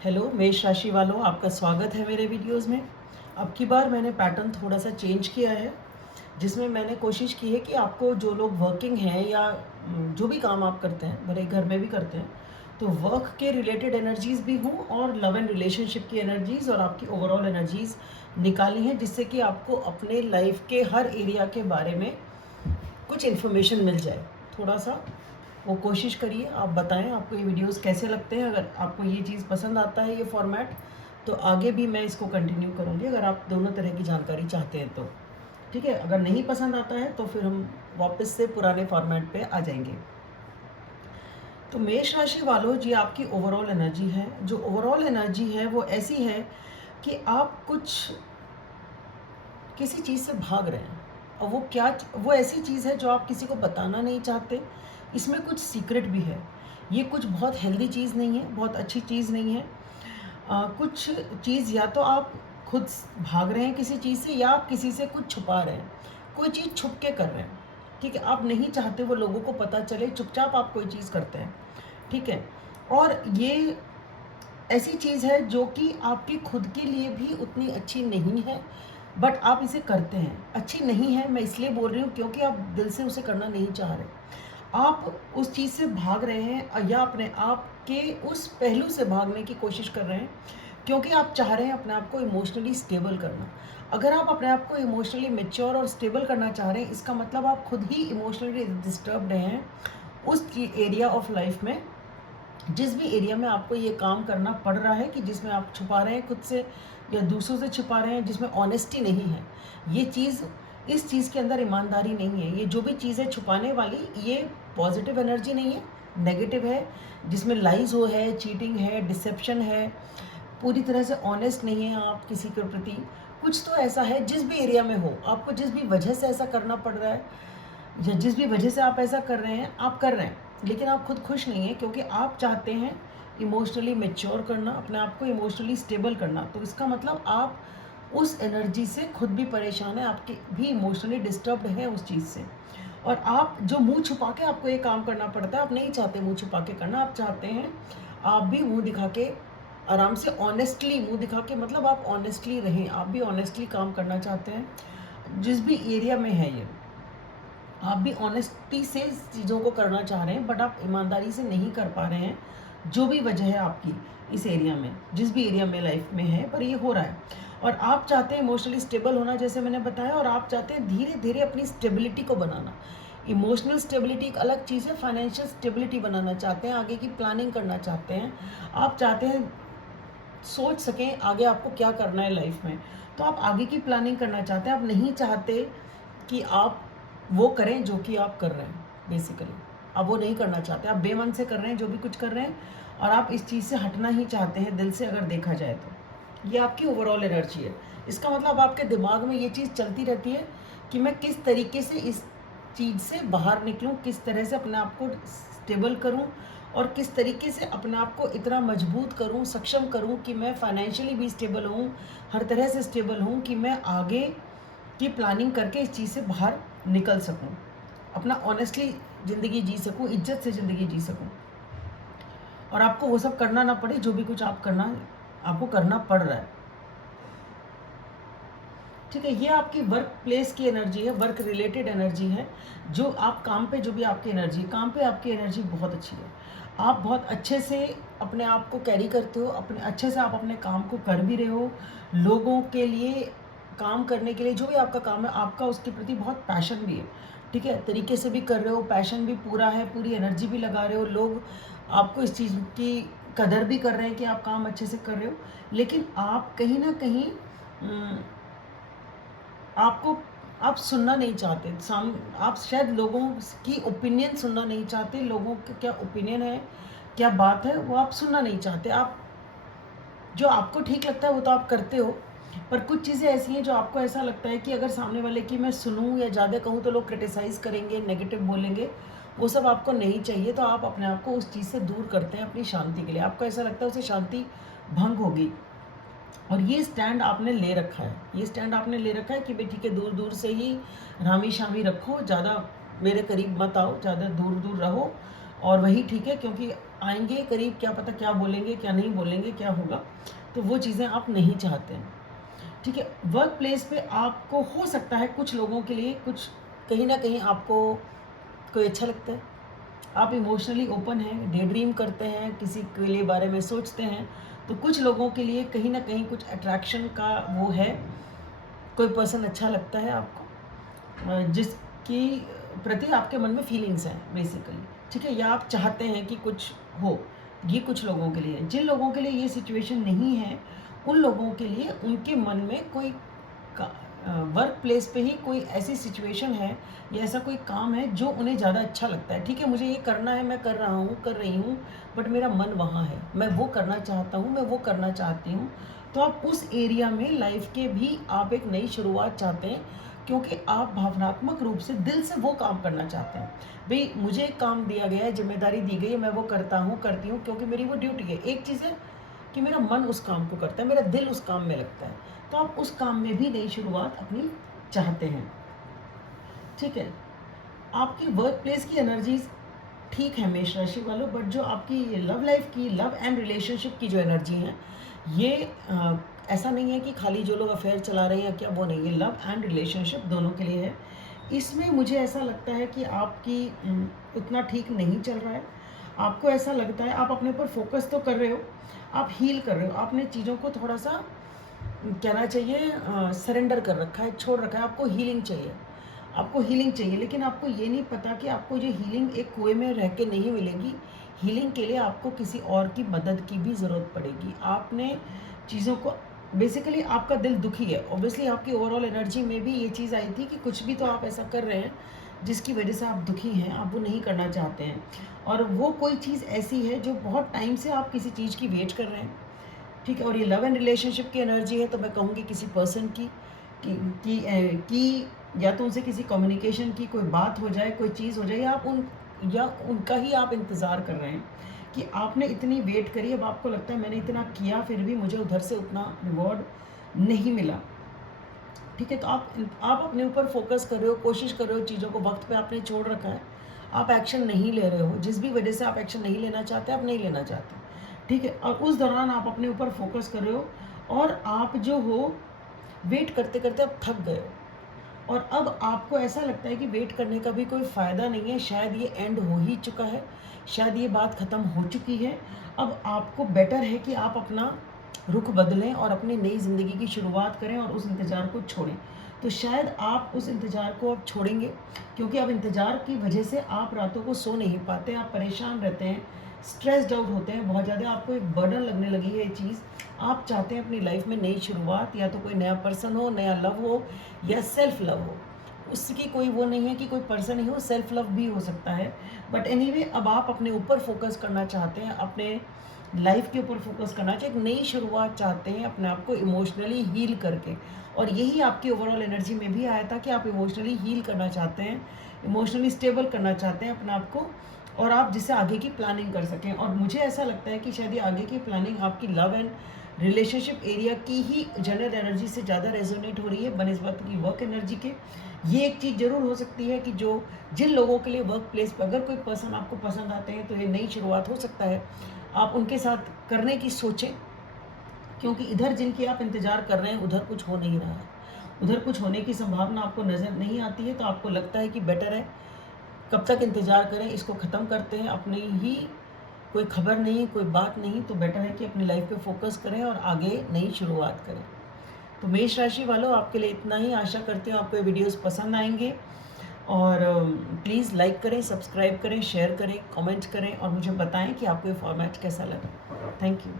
Hello मेष राशि वालों, आपका स्वागत है मेरे वीडियोस में। अब की बार मैंने पैटर्न थोड़ा सा चेंज किया है, जिसमें मैंने कोशिश की है कि आपको जो लोग वर्किंग हैं या जो भी काम आप करते हैं, भले घर में भी करते हैं, तो वर्क के रिलेटेड एनर्जीज़ भी हों और लव एंड रिलेशनशिप की एनर्जीज़ और आपकी ओवरऑल एनर्जीज़ निकाली हैं, जिससे कि आपको अपने लाइफ के हर एरिया के बारे में कुछ इन्फॉर्मेशन मिल जाए। थोड़ा सा वो कोशिश करिए। आप बताएं आपको ये वीडियोस कैसे लगते हैं। अगर आपको ये चीज़ पसंद आता है, ये फॉर्मेट, तो आगे भी मैं इसको कंटिन्यू करूँगी, अगर आप दोनों तरह की जानकारी चाहते हैं तो। ठीक है, अगर नहीं पसंद आता है तो फिर हम वापस से पुराने फॉर्मेट पे आ जाएंगे। तो मेष राशि वालों जी, आपकी ओवरऑल एनर्जी है, जो ओवरऑल एनर्जी है वो ऐसी है कि आप कुछ किसी चीज़ से भाग रहे हैं, और वो ऐसी चीज़ है जो आप किसी को बताना नहीं चाहते। इसमें कुछ सीक्रेट भी है। ये कुछ बहुत हेल्दी चीज़ नहीं है, बहुत अच्छी चीज़ नहीं है। कुछ चीज़ या तो आप खुद भाग रहे हैं किसी चीज़ से, या आप किसी से कुछ छुपा रहे हैं, कोई चीज़ छुप के कर रहे हैं। ठीक है, आप नहीं चाहते वो लोगों को पता चले, चुपचाप आप कोई चीज़ करते हैं। ठीक है, और ये ऐसी चीज़ है जो कि आपकी खुद के लिए भी उतनी अच्छी नहीं है, बट आप इसे करते हैं। अच्छी नहीं है मैं इसलिए बोल रही हूँ क्योंकि आप दिल से उसे करना नहीं चाह रहे। आप उस चीज़ से भाग रहे हैं, या अपने आप के उस पहलू से भागने की कोशिश कर रहे हैं, क्योंकि आप चाह रहे हैं अपने आप को इमोशनली स्टेबल करना। अगर आप अपने आप को इमोशनली मैच्योर और स्टेबल करना चाह रहे हैं, इसका मतलब आप खुद ही इमोशनली डिस्टर्ब्ड हैं उस एरिया ऑफ लाइफ में, जिस भी एरिया में आपको ये काम करना पड़ रहा है, कि जिसमें आप छुपा रहे हैं खुद से या दूसरों से छुपा रहे हैं, जिसमें ऑनेस्टी नहीं है। ये चीज़, इस चीज़ के अंदर ईमानदारी नहीं है। ये जो भी चीज़ है छुपाने वाली, ये पॉजिटिव एनर्जी नहीं है, नेगेटिव है, जिसमें लाइज हो है, चीटिंग है, डिसेप्शन है, पूरी तरह से ऑनेस्ट नहीं है आप किसी के प्रति। कुछ तो ऐसा है, जिस भी एरिया में हो, आपको जिस भी वजह से ऐसा करना पड़ रहा है, या जिस भी वजह से आप ऐसा कर रहे हैं, आप कर रहे हैं, लेकिन आप खुद खुश नहीं हैं, क्योंकि आप चाहते हैं इमोशनली मैच्योर करना, अपने आप को इमोशनली स्टेबल करना। तो इसका मतलब आप उस एनर्जी से खुद भी परेशान हैं, आपके भी इमोशनली डिस्टर्ब्ड हैं उस चीज़ से। और आप जो मुंह छुपा के आपको ये काम करना पड़ता है, आप नहीं चाहते मुंह छुपा के करना, आप चाहते हैं आप भी मुंह दिखा के, आराम से ऑनेस्टली मुंह दिखा के, मतलब आप ऑनेस्टली रहें, आप भी ऑनेस्टली काम करना चाहते हैं जिस भी एरिया में है ये। आप भी ऑनेस्टी से चीज़ों को करना चाह रहे हैं, बट आप ईमानदारी से नहीं कर पा रहे हैं, जो भी वजह है आपकी इस एरिया में, जिस भी एरिया में लाइफ में है, पर ये हो रहा है। और आप चाहते हैं इमोशनली स्टेबल होना, जैसे मैंने बताया, और आप चाहते हैं धीरे धीरे अपनी स्टेबिलिटी को बनाना। इमोशनल स्टेबिलिटी एक अलग चीज़ है, फाइनेंशियल स्टेबिलिटी बनाना चाहते हैं, आगे की प्लानिंग करना चाहते हैं। आप चाहते हैं सोच सकें आगे आपको क्या करना है लाइफ में, तो आप आगे की प्लानिंग करना चाहते हैं। आप नहीं चाहते कि आप वो करें जो कि आप कर रहे हैं, बेसिकली आप वो नहीं करना चाहते, आप बेमन से कर रहे हैं जो भी कुछ कर रहे हैं, और आप इस चीज़ से हटना ही चाहते हैं दिल से, अगर देखा जाए तो। ये आपकी ओवरऑल एनर्जी है। इसका मतलब आपके दिमाग में ये चीज़ चलती रहती है कि मैं किस तरीके से इस चीज़ से बाहर निकलूं, किस तरह से अपने आप को स्टेबल करूं, और किस तरीके से अपने आप को इतना मजबूत करूं, सक्षम करूं कि मैं फाइनेंशियली भी स्टेबल हूं, हर तरह से स्टेबल हूं, कि मैं आगे की प्लानिंग करके इस चीज़ से बाहर निकल सकूं, अपना ऑनेस्टली ज़िंदगी जी सकूं, इज्जत से ज़िंदगी जी सकूं, और आपको वो सब करना ना पड़े जो भी कुछ आपको करना पड़ रहा है। ठीक है, ये आपकी वर्क प्लेस की एनर्जी है, वर्क रिलेटेड एनर्जी है। जो आप काम पे, जो भी आपकी एनर्जी, काम पे आपकी एनर्जी बहुत अच्छी है। आप बहुत अच्छे से अपने आप को कैरी करते हो, अपने अच्छे से आप अपने काम को कर भी रहे हो, लोगों के लिए काम करने के लिए, जो भी आपका काम है, आपका उसके प्रति बहुत पैशन भी है। ठीक है, तरीके से भी कर रहे हो, पैशन भी पूरा है, पूरी एनर्जी भी लगा रहे हो, लोग आपको इस चीज़ की कदर भी कर रहे हैं कि आप काम अच्छे से कर रहे हो। लेकिन आप कहीं ना कहीं आपको, आप सुनना नहीं चाहते, आप शायद लोगों की ओपिनियन सुनना नहीं चाहते, लोगों का क्या ओपिनियन है, क्या बात है, वो आप सुनना नहीं चाहते। आप जो आपको ठीक लगता है वो तो आप करते हो, पर कुछ चीज़ें ऐसी हैं जो आपको ऐसा लगता है कि अगर सामने वाले की मैं सुनूं या ज़्यादा कहूं तो लोग क्रिटिसाइज़ करेंगे, नेगेटिव बोलेंगे, वो सब आपको नहीं चाहिए। तो आप अपने आप को उस चीज़ से दूर करते हैं अपनी शांति के लिए। आपको ऐसा लगता है उसे शांति भंग होगी, और ये स्टैंड आपने ले रखा है, ये स्टैंड आपने ले रखा है कि भाई ठीक है, दूर दूर से ही रामी शामी रखो, ज़्यादा मेरे करीब मत आओ, ज़्यादा दूर दूर रहो, और वही ठीक है, क्योंकि आएंगे करीब, क्या पता क्या बोलेंगे क्या नहीं बोलेंगे क्या होगा, तो वो चीज़ें आप नहीं चाहते हैं। ठीक है, वर्क प्लेस पे आपको हो सकता है कुछ लोगों के लिए कुछ कहीं ना कहीं आपको कोई अच्छा लगता है, आप इमोशनली ओपन हैं, डे ड्रीम करते हैं, किसी के लिए बारे में सोचते हैं, तो कुछ लोगों के लिए कहीं ना कहीं कुछ अट्रैक्शन का वो है, कोई पर्सन अच्छा लगता है आपको, जिसकी प्रति आपके मन में फीलिंग्स हैं बेसिकली। ठीक है, या आप चाहते हैं कि कुछ हो, ये कुछ लोगों के लिए। जिन लोगों के लिए ये सिचुएशन नहीं है, उन लोगों के लिए उनके मन में कोई वर्क प्लेस पे ही कोई ऐसी सिचुएशन है या ऐसा कोई काम है जो उन्हें ज़्यादा अच्छा लगता है। ठीक है, मुझे ये करना है, मैं कर रहा हूँ, कर रही हूँ, बट मेरा मन वहाँ है, मैं वो करना चाहता हूँ, मैं वो करना चाहती हूँ। तो आप उस एरिया में लाइफ के भी आप एक नई शुरुआत चाहते हैं, क्योंकि आप भावनात्मक रूप से दिल से वो काम करना चाहते हैं। भाई मुझे एक काम दिया गया है, जिम्मेदारी दी गई है, मैं वो करता हूँ, करती हूँ, क्योंकि मेरी वो ड्यूटी है। एक चीज़ है कि मेरा मन उस काम को करता है, मेरा दिल उस काम में लगता है, तो आप उस काम में भी नई शुरुआत अपनी चाहते हैं। ठीक है, आपकी वर्क प्लेस की एनर्जीज ठीक है मेष राशि वालों, बट जो आपकी लव लाइफ की, लव एंड रिलेशनशिप की जो एनर्जी है, ये ऐसा नहीं है कि खाली जो लोग अफेयर चला रहे हैं या क्या, वो नहीं है, लव एंड रिलेशनशिप दोनों के लिए है। इसमें मुझे ऐसा लगता है कि आपकी उतना ठीक नहीं चल रहा है। आपको ऐसा लगता है, आप अपने ऊपर फोकस तो कर रहे हो, आप हील कर रहे हो, आपने चीज़ों को थोड़ा सा कहना चाहिए सरेंडर कर रखा है, छोड़ रखा है, आपको हीलिंग चाहिए, आपको हीलिंग चाहिए, लेकिन आपको ये नहीं पता कि आपको ये हीलिंग एक कुएं में रह के नहीं मिलेगी। हीलिंग के लिए आपको किसी और की मदद की भी ज़रूरत पड़ेगी। आपने चीज़ों को बेसिकली, आपका दिल दुखी है, ऑब्वियसली आपकी ओवरऑल एनर्जी में भी ये चीज़ आई थी कि कुछ भी तो आप ऐसा कर रहे हैं जिसकी वजह से आप दुखी हैं, आप वो नहीं करना चाहते हैं, और वो कोई चीज़ ऐसी है जो बहुत टाइम से आप किसी चीज़ की वेट कर रहे हैं। ठीक है, और ये लव एंड रिलेशनशिप की एनर्जी है, तो मैं कहूँगी किसी पर्सन की या तो उनसे किसी कम्युनिकेशन की कोई बात हो जाए, कोई चीज़ हो जाए, या उनका ही आप इंतज़ार कर रहे हैं कि आपने इतनी वेट करी, अब आपको लगता है मैंने इतना किया फिर भी मुझे उधर से उतना रिवॉर्ड नहीं मिला। ठीक है, तो आप अपने ऊपर फोकस कर रहे हो, कोशिश कर रहे हो, चीज़ों को वक्त पे आपने छोड़ रखा है, आप एक्शन नहीं ले रहे हो, जिस भी वजह से आप एक्शन नहीं लेना चाहते, आप नहीं लेना चाहते। ठीक है, और उस दौरान आप अपने ऊपर फोकस कर रहे हो, और आप जो हो वेट करते करते अब थक गए हो, और अब आपको ऐसा लगता है कि वेट करने का भी कोई फ़ायदा नहीं है, शायद ये एंड हो ही चुका है, शायद ये बात ख़त्म हो चुकी है। अब आपको बेटर है कि आप अपना रुख बदलें और अपनी नई ज़िंदगी की शुरुआत करें और उस इंतज़ार को छोड़ें। तो शायद आप उस इंतज़ार को अब छोड़ेंगे, क्योंकि अब इंतज़ार की वजह से आप रातों को सो नहीं पाते, आप परेशान रहते हैं, स्ट्रेस्ड आउट होते हैं बहुत ज़्यादा, आपको एक बर्डन लगने लगी है ये चीज़। आप चाहते हैं अपनी लाइफ में नई शुरुआत, या तो कोई नया पर्सन हो, नया लव हो, या सेल्फ लव हो। उसकी कोई वो नहीं है कि कोई पर्सन ही हो, सेल्फ लव भी हो सकता है। बट एनीवे, अब आप अपने ऊपर फोकस करना चाहते हैं, अपने लाइफ के ऊपर फोकस करना चाहते हैं, एक नई शुरुआत चाहते हैं अपने आप को इमोशनली हील करके, और यही आपकी ओवरऑल एनर्जी में भी आया था कि आप इमोशनली हील करना चाहते हैं, इमोशनली स्टेबल करना चाहते हैं अपने आप को, और आप जिससे आगे की प्लानिंग कर सकें। और मुझे ऐसा लगता है कि शायद ये आगे की प्लानिंग आपकी लव एंड रिलेशनशिप एरिया की ही जनरल एनर्जी से ज़्यादा रेजोनेट हो रही है बनिस्बत की वर्क एनर्जी के। ये एक चीज़ ज़रूर हो सकती है कि जिन लोगों के लिए वर्क प्लेस पर अगर कोई पर्सन आपको पसंद आते हैं, तो ये नई शुरुआत हो सकता है, आप उनके साथ करने की सोचें, क्योंकि इधर जिनकी आप इंतज़ार कर रहे हैं उधर कुछ हो नहीं रहा है, उधर कुछ होने की संभावना आपको नज़र नहीं आती है। तो आपको लगता है कि बेटर है कब तक इंतज़ार करें, इसको ख़त्म करते हैं, अपनी ही कोई खबर नहीं, कोई बात नहीं, तो बेटर है कि अपनी लाइफ पे फोकस करें और आगे नई शुरुआत करें। तो मेष राशि वालों, आपके लिए इतना ही। आशा करती हूँ आपको ये वीडियोस पसंद आएंगे, और प्लीज़ लाइक करें, सब्सक्राइब करें, शेयर करें, कमेंट करें, और मुझे बताएं कि आपको ये फॉर्मेट कैसा लगा। Thank you.